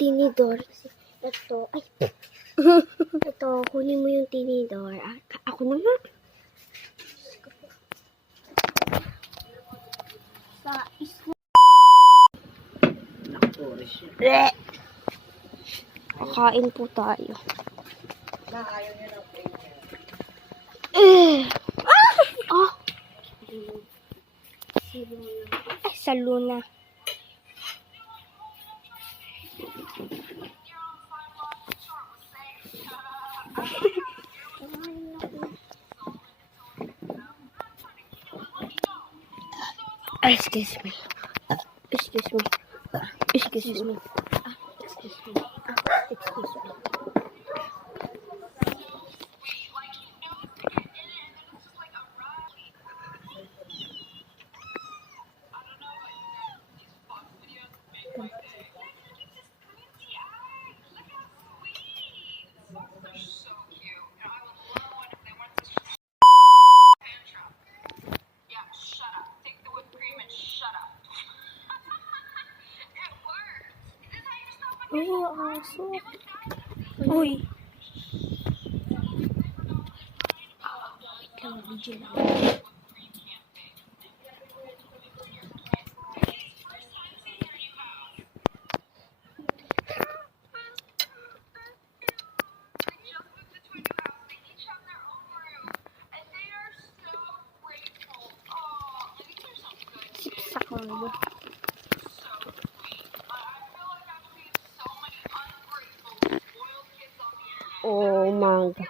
tinidor. Ito, ay. Ito, kunin mo yung tinidor. Ako na nga. Sa ismo. Kakain po tayo. Oh. Ay, sa Luna. Excuse me. Excuse me. Excuse me. Excuse me. Excuse me. Uy, aso. Uy. Wait lang, video lang. Sipsak mo. Oh my God.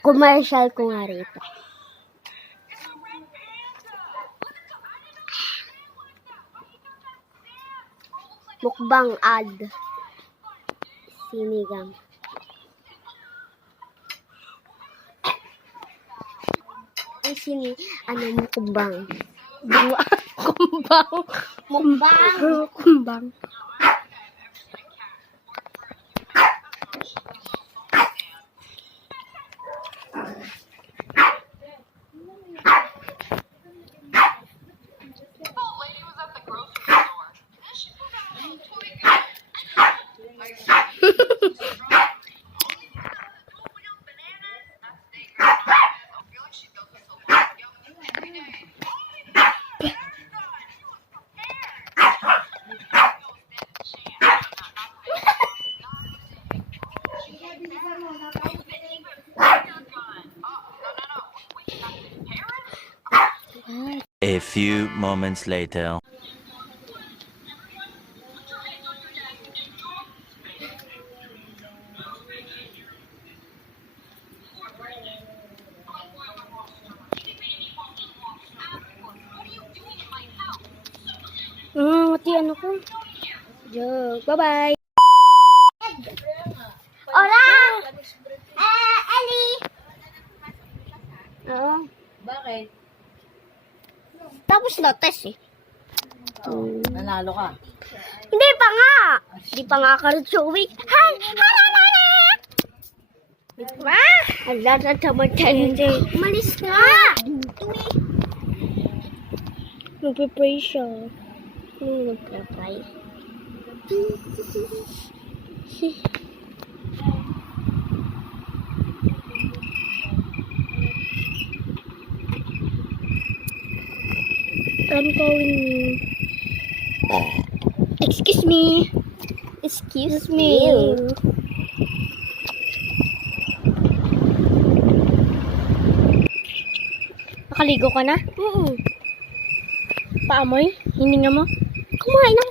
Commercial ko nga rito. Mukbang ad. Sinigang. Mukbang. Kumbang. Mukbang. Kumbang. A few moments later. Mati ano ko? Joke. Bye-bye. Hola! Ali! Oo. Bakit? Tapos na test eh. Nanalo ka. Hindi pa nga! Hindi pa nga ka-showing. Hi! Diba? Ala na naman tayo. Umalis ka! Nagpe-pray siya. Nagpe-pray. I'm calling you. Excuse me. Excuse me. Nakaligo ka na? Oo. Paamoy? Hininga mo? Kumain na.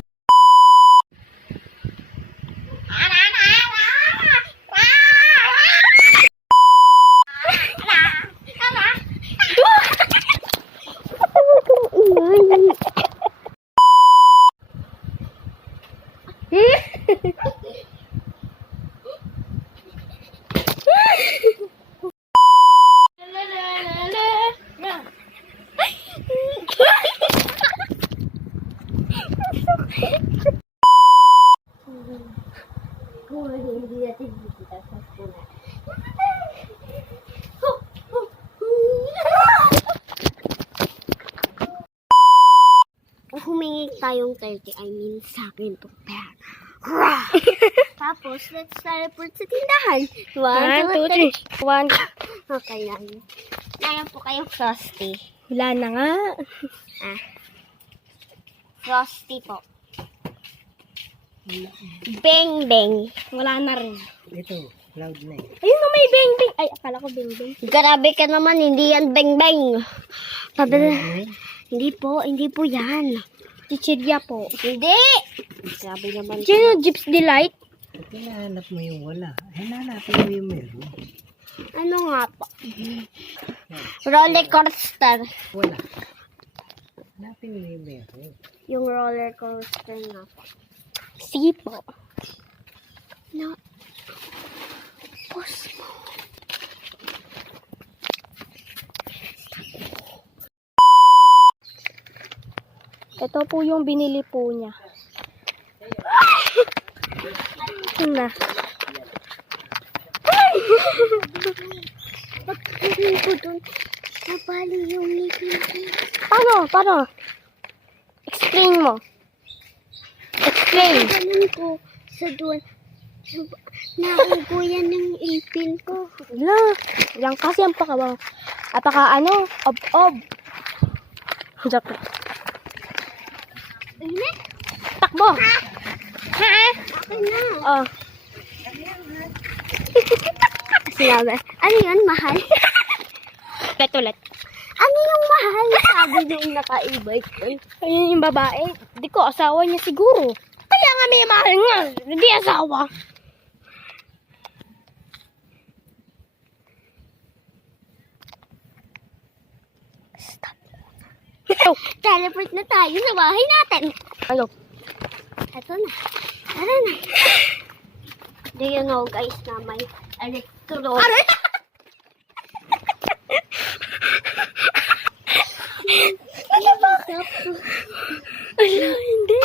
tayong 30. I mean, sa akin to pera. Tapos, let's teleport sa tindahan. 1, 2, 3. 1. Okay lang. Meron po kayong Frosty. Wala na nga. Frosty po. Beng Beng. Wala na rin. Ito, cloud na eh. Ayun na may beng-beng. Ay, akala ko beng-beng. Grabe ka naman, hindi yan Beng Beng. Hindi po yan. Chichirya po. Hindi! Grabe naman. Sino Jeeps Delight? Pag hinahanap mo yung wala, hanapin mo yung meron. Ano nga po? Roller coaster. Wala. Hanapin mo yung meron. Yung roller coaster nga po. Sige po. No. Pause mo. Ito po yung binili po niya. Yun na. Pagkain ko doon, nabali yung ngipin ko. Paano? Explain mo. Explain. Ganun ko sa doon. Naugo yan ng ipin ko. Wala. Yan kasi ang ob-ob. Joke. Ano? Takbo. Akin na. Oh. Sinabi, ano yun, mahal? Ulit. Ano yung mahal? Sabi nung naka-e-bike ko. Ayun yung babae. Di ko asawa niya siguro. Kaya nga may mahal nga. Hindi asawa. Stop. Teleport na tayo sa bahay natin. Ano? Ito na. Tara na. Do you know guys na may electro? Aray! Ano ba? Ala, hindi.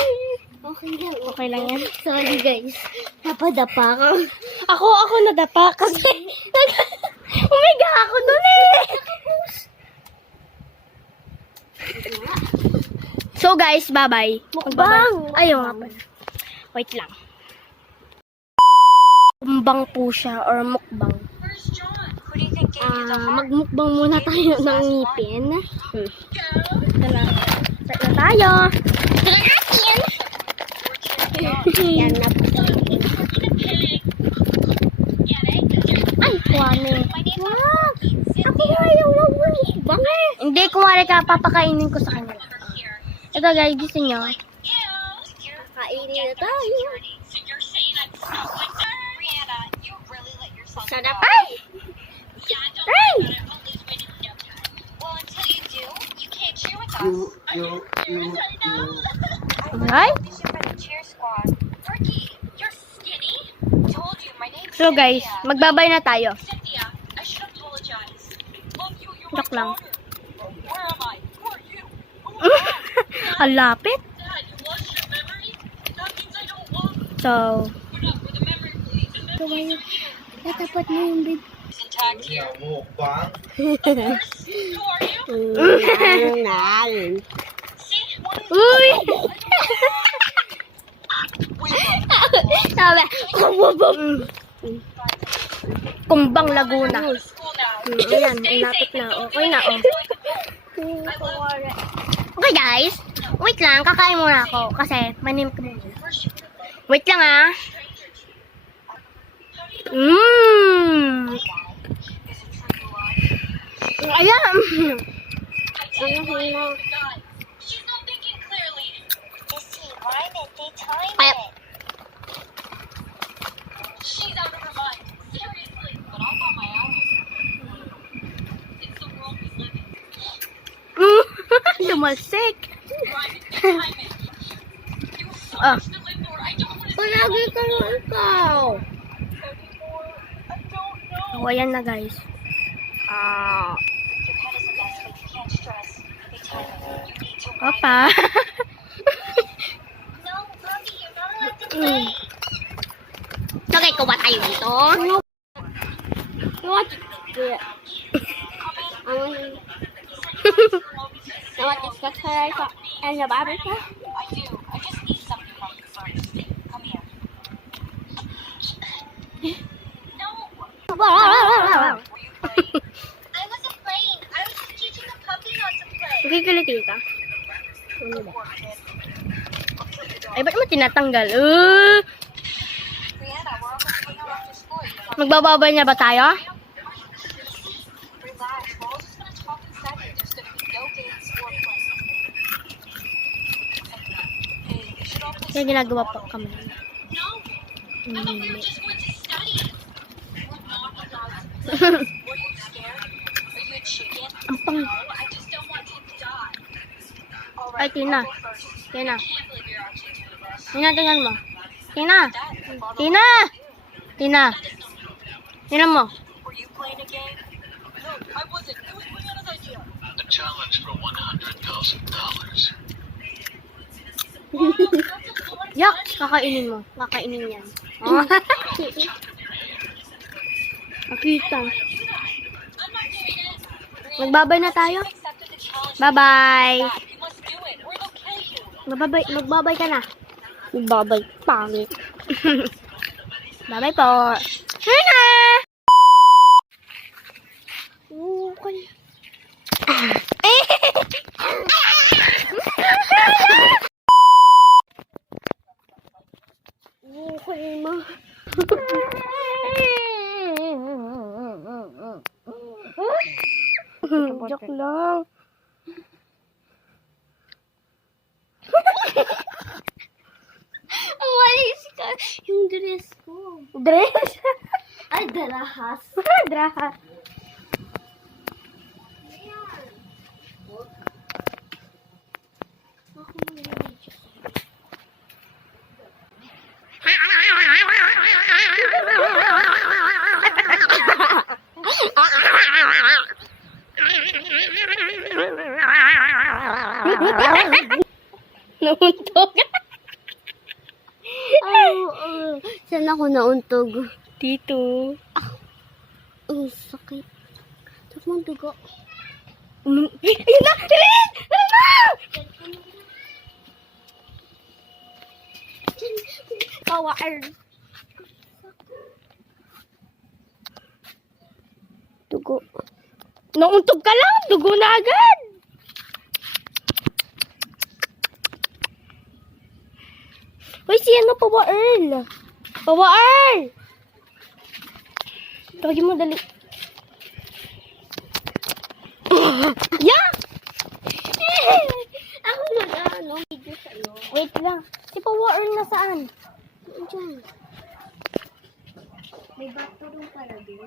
Okay lang. Okay lang yan. Sorry guys. Napadapa ka. Ako nadapa kasi umiga ako dun eh. So guys, bye-bye. Mukbang. Ayaw nga pala. Wait lang. Mukbang po siya or mukbang. Magmukbang muna tayo ng ngipin. Start na tayo. Yan na po. Ay, kuwane. Wow! Ako nga yung mukbang eh. Hindi, kumari ka, papakainin ko sa kanila. Ito guys, gusto nyo? Kainin na tayo. Sarap. Ay! Ay! Ay! So guys, magbabay na tayo. Joke lang. Ang lapit. So, Tatapat mo yung bib. uy! Sabi, Kumbang Laguna. Ayan, ang lapit na. Okay na, oh. Okay guys, wait lang, kakain muna ako kasi manimik muna. Wait lang ah. Ayan. Ay. Lumalsik. Ah. palagi ka lang ikaw. So, ayan na guys. Opa. Okay, kuha tayo dito. What? What is that? And the barbecue? Nagkikaliti ka? Ay, ba't mo tinatanggal? Magbababay niya ba tayo? Kaya ginagawa pa kami. Ang pang... Ay, Tina. Tina. Tina, tingnan mo. Tina. Tina. Tina. Tina mo. A challenge for $100,000. Yak, kakainin mo. Kakainin yan. Nakita. Magbabay na tayo? Bye-bye. Magbabay ka na. Magbabay. Pangit. Bye-bye po. Hana! Okay. Okay, ma. Joke lang. Umalis ka. Yung dress ko. Dress? Ay, darahas. Darahas. Nauntog. Saan ako nauntog? Dito. Ang sakit. Saan mo dugo? Ayun na! Rin! Kawaan. Dugo. Nauntog ka lang! Dugo na agad! Uy, si ano, Pawa Earl? Pawa Earl! Tawagin mo, dali. Yeah! Ako ano, video sa'yo. Wait lang. Si Pawa Earl nasaan? Diyan. May bathroom pala din.